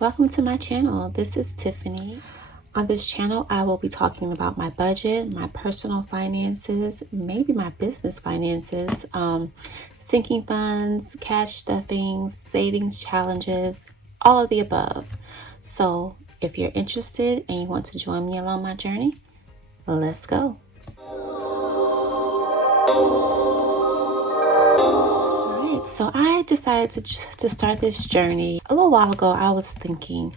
Welcome to my channel. This is Tiffany. On this channel, I will be talking about my budget, my personal finances, maybe my business finances, sinking funds, cash stuffings, savings challenges, all of the above. So if you're interested and you want to join me along my journey, let's go. So I decided to start this journey. A little while ago, I was thinking,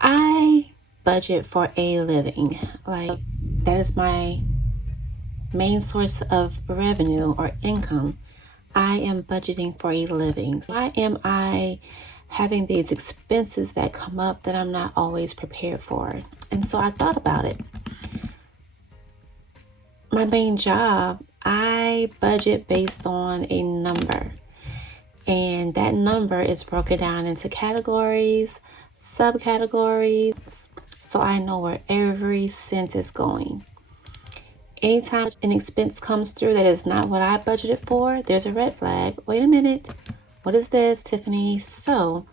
I budget for a living. Like, that is my main source of revenue or income. I am budgeting for a living. Why am I having these expenses that come up that I'm not always prepared for? And so I thought about it. My main job, I budget based on a number. And that number is broken down into categories, subcategories, so I know where every cent is going. Anytime an expense comes through that is not what I budgeted for, there's a red flag. Wait a minute, what is this, Tiffany? So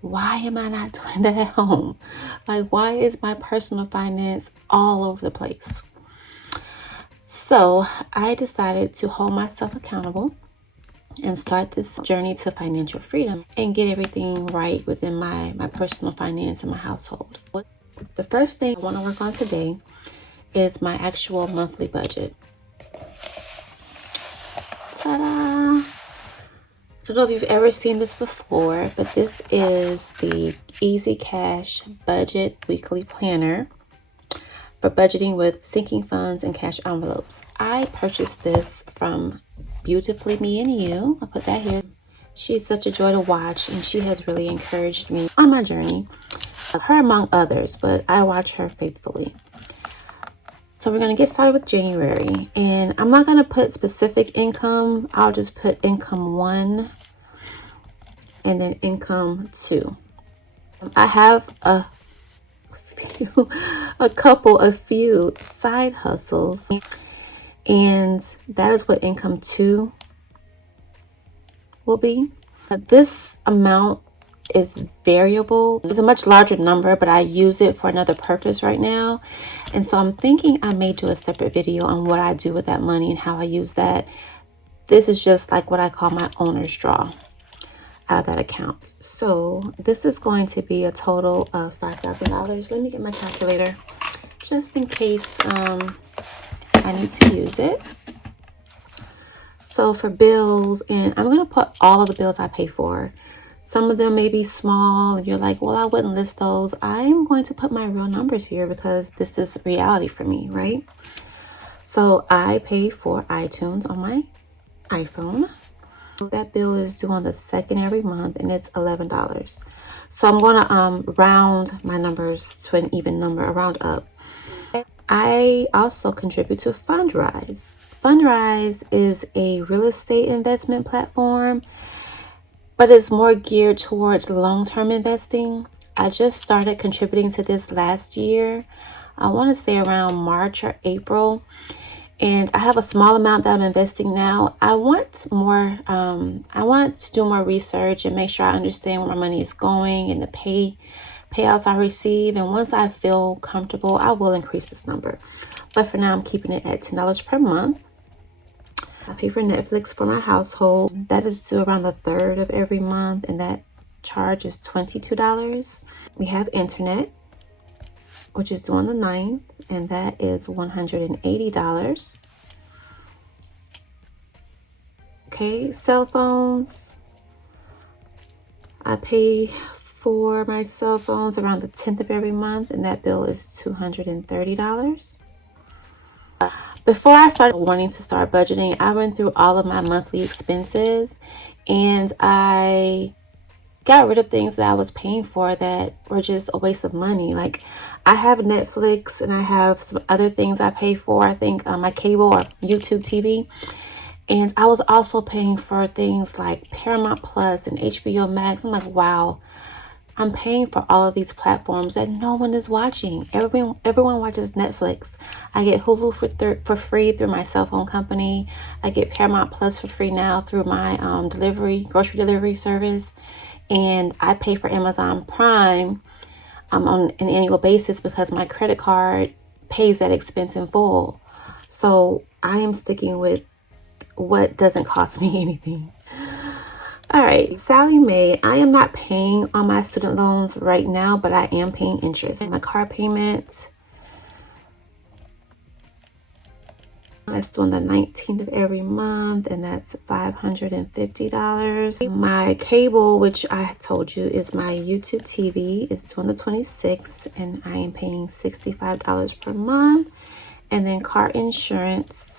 why am I not doing that at home? Like, why is my personal finance all over the place? So I decided to hold myself accountable and start this journey to financial freedom and get everything right within my personal finance and my household. The first thing I want to work on today is my actual monthly budget. Ta-da! I don't know if you've ever seen this before, but this is the Easy Cash Budget Weekly Planner for budgeting with sinking funds and cash envelopes. I purchased this from Beautifully Me and You. I'll put that here. She's such a joy to watch, and she has really encouraged me on my journey. Her among others, but I watch her faithfully. So we're going to get started with January, and I'm not going to put specific income. I'll just put income 1 and then income 2. I have a few side hustles, and that is what income 2 will be. This amount is variable. It's a much larger number, but I use it for another purpose right now. And so I'm thinking I may do a separate video on what I do with that money and how I use that. This is just like what I call my owner's draw out of that account. So this is going to be a total of $5,000. Let me get my calculator just in case I need to use it. So for bills, and I'm going to put all of the bills I pay for. Some of them may be small. You're like, well, I wouldn't list those. I'm going to put my real numbers here because this is reality for me, right? So I pay for iTunes on my iPhone. That bill is due on the 2nd every month, and it's $11. So I'm going to round my numbers to an even number, round up. I also contribute to Fundrise. Fundrise is a real estate investment platform, but it's more geared towards long-term investing. I just started contributing to this last year. I want to say around March or April. And I have a small amount that I'm investing now. I want more. I want to do more research and make sure I understand where my money is going and the payouts I receive. And once I feel comfortable, I will increase this number. But for now, I'm keeping it at $10 per month. I pay for Netflix for my household. That is due around the 3rd of every month, and that charge is $22. We have internet, which is due on the 9th, and that is $180. Okay, cell phones. I pay for my cell phones around the 10th of every month, and that bill is $230. Before I started wanting to start budgeting, I went through all of my monthly expenses, and I got rid of things that I was paying for that were just a waste of money. Like, I have Netflix and I have some other things I pay for. I think my cable or YouTube TV. And I was also paying for things like Paramount Plus and HBO Max. I'm like, wow, I'm paying for all of these platforms that no one is watching. Everyone watches Netflix. I get Hulu for free through my cell phone company. I get Paramount Plus for free now through my grocery delivery service. and I pay for Amazon Prime on an annual basis because my credit card pays that expense in full. So I am sticking with what doesn't cost me anything. All right, Sallie Mae, I am not paying on my student loans right now, but I am paying interest. My car payment, that's on the 19th of every month, and that's $550. My cable, which I told you is my YouTube TV, is on the 26th, and I am paying $65 per month. And then car insurance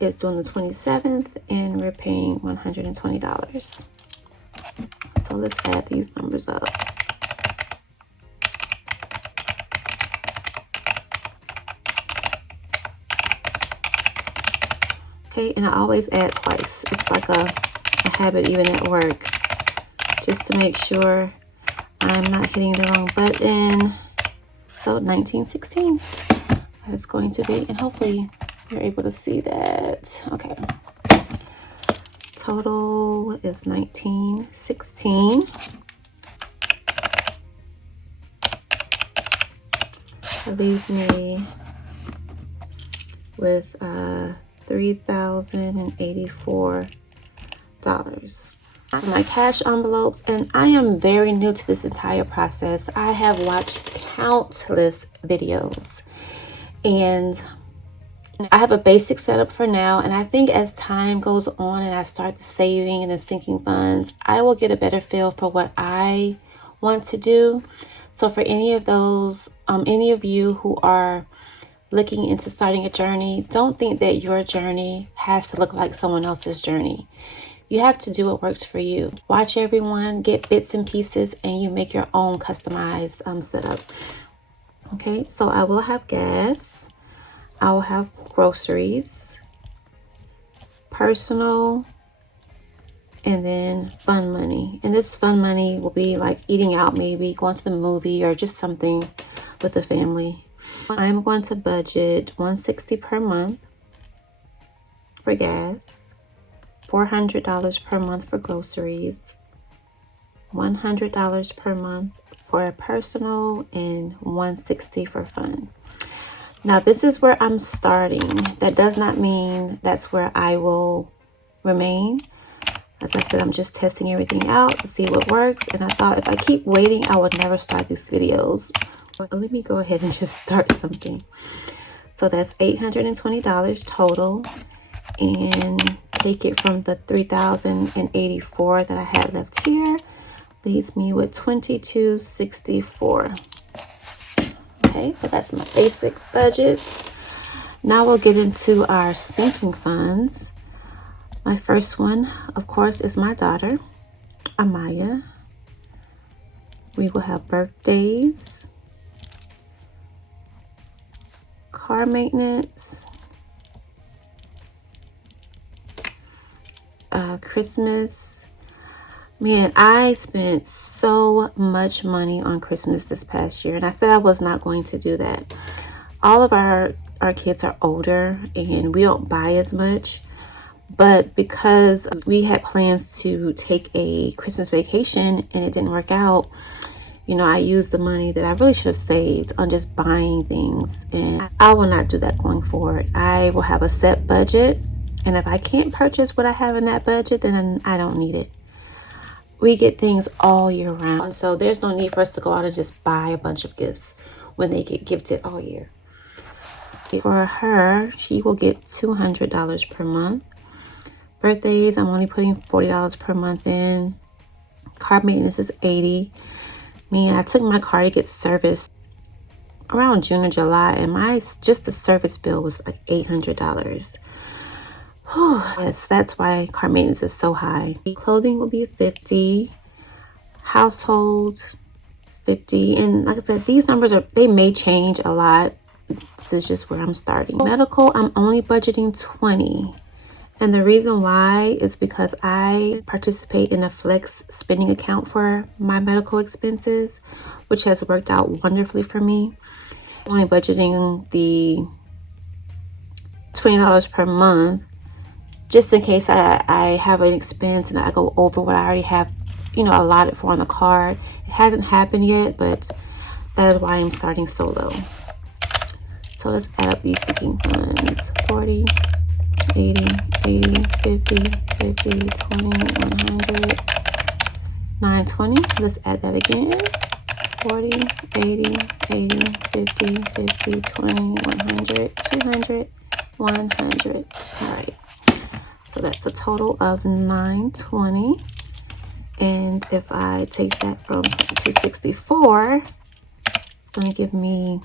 is due on the 27th, and we're paying $120. So let's add these numbers up. Okay, and I always add twice. It's like a habit even at work, just to make sure I'm not hitting the wrong button. So 1916 is going to be, and hopefully you're able to see that. Okay. Total is 1916. That leaves me with $3,084. My cash envelopes, and I am very new to this entire process. I have watched countless videos, and I have a basic setup for now, and I think as time goes on and I start the saving and the sinking funds, I will get a better feel for what I want to do. So for any of those, any of you who are looking into starting a journey, don't think that your journey has to look like someone else's journey. You have to do what works for you. Watch everyone, get bits and pieces, and you make your own customized setup. Okay, so I will have gas. I will have groceries, personal, and then fun money. And this fun money will be like eating out, maybe going to the movie or just something with the family. I'm going to budget $160 per month for gas, $400 per month for groceries, $100 per month for personal, and $160 for fun. Now, this is where I'm starting. That does not mean that's where I will remain. As I said, I'm just testing everything out to see what works. And I thought if I keep waiting, I would never start these videos. Let me go ahead and just start something. So that's $820 total. And take it from the $3,084 that I had left here. Leaves me with $2,264. Okay, so that's my basic budget. Now we'll get into our sinking funds. My first one, of course, is my daughter, Amaya. We will have birthdays, car maintenance, Christmas. Man, I spent so much money on Christmas this past year, and I said I was not going to do that. All of our kids are older, and we don't buy as much. But because we had plans to take a Christmas vacation and it didn't work out, you know, I used the money that I really should have saved on just buying things. And I will not do that going forward. I will have a set budget, and if I can't purchase what I have in that budget, then I don't need it. We get things all year round, so there's no need for us to go out and just buy a bunch of gifts when they get gifted all year. For her, she will get $200 per month. Birthdays, I'm only putting $40 per month in. Car maintenance is $80. I took my car to get serviced around June or July, and just the service bill was like $800. Yes, that's why car maintenance is so high. Clothing will be $50. Household, $50. And like I said, these numbers they may change a lot. This is just where I'm starting. Medical, I'm only budgeting $20. And the reason why is because I participate in a flex spending account for my medical expenses, which has worked out wonderfully for me. I'm only budgeting the $20 per month, just in case I have an expense and I go over what I already have allotted for on the card. It hasn't happened yet, but that is why I'm starting so low. So let's add up these sinking funds. 40, 80, 80, 50, 50, 20, 100, 920. Let's add that again. 40, 80, 80, 50, 50, 20, 100, 200, 100. All right. So that's a total of 920. And if I take that from 264, it's going to give me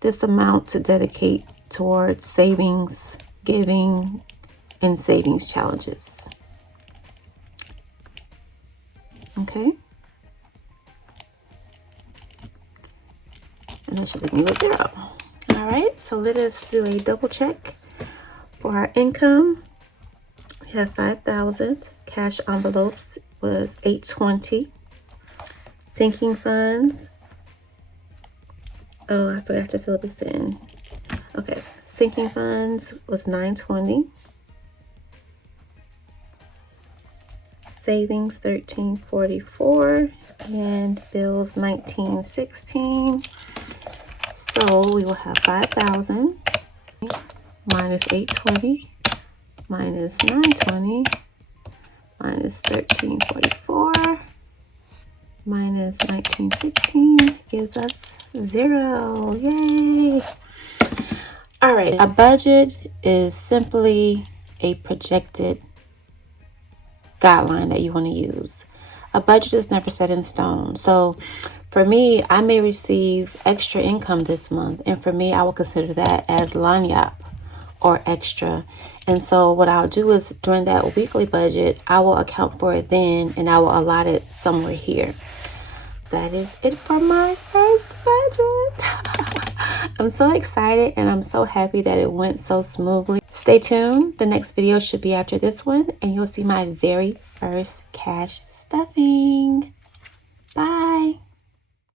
this amount to dedicate towards savings, giving, and savings challenges. Okay. And that should leave me with 0. All right, so let us do a double check for our income. We have 5,000. Cash envelopes was 820. Sinking funds. Oh, I forgot to fill this in. Okay, sinking funds was 920. Savings 1344 and bills 1916. So we will have 5,000 minus 820 minus 920 minus 1344 minus 1916 gives us 0. Yay! All right, a budget is simply a projected guideline that you want to use. A budget is never set in stone. So for me, I may receive extra income this month, and for me, I will consider that as lagniappe or extra. And so what I'll do is during that weekly budget, I will account for it then, and I will allot it somewhere here. That is it for my first budget. I'm so excited and I'm so happy that it went so smoothly. Stay tuned. The next video should be after this one, and you'll see my very first cash stuffing. Bye.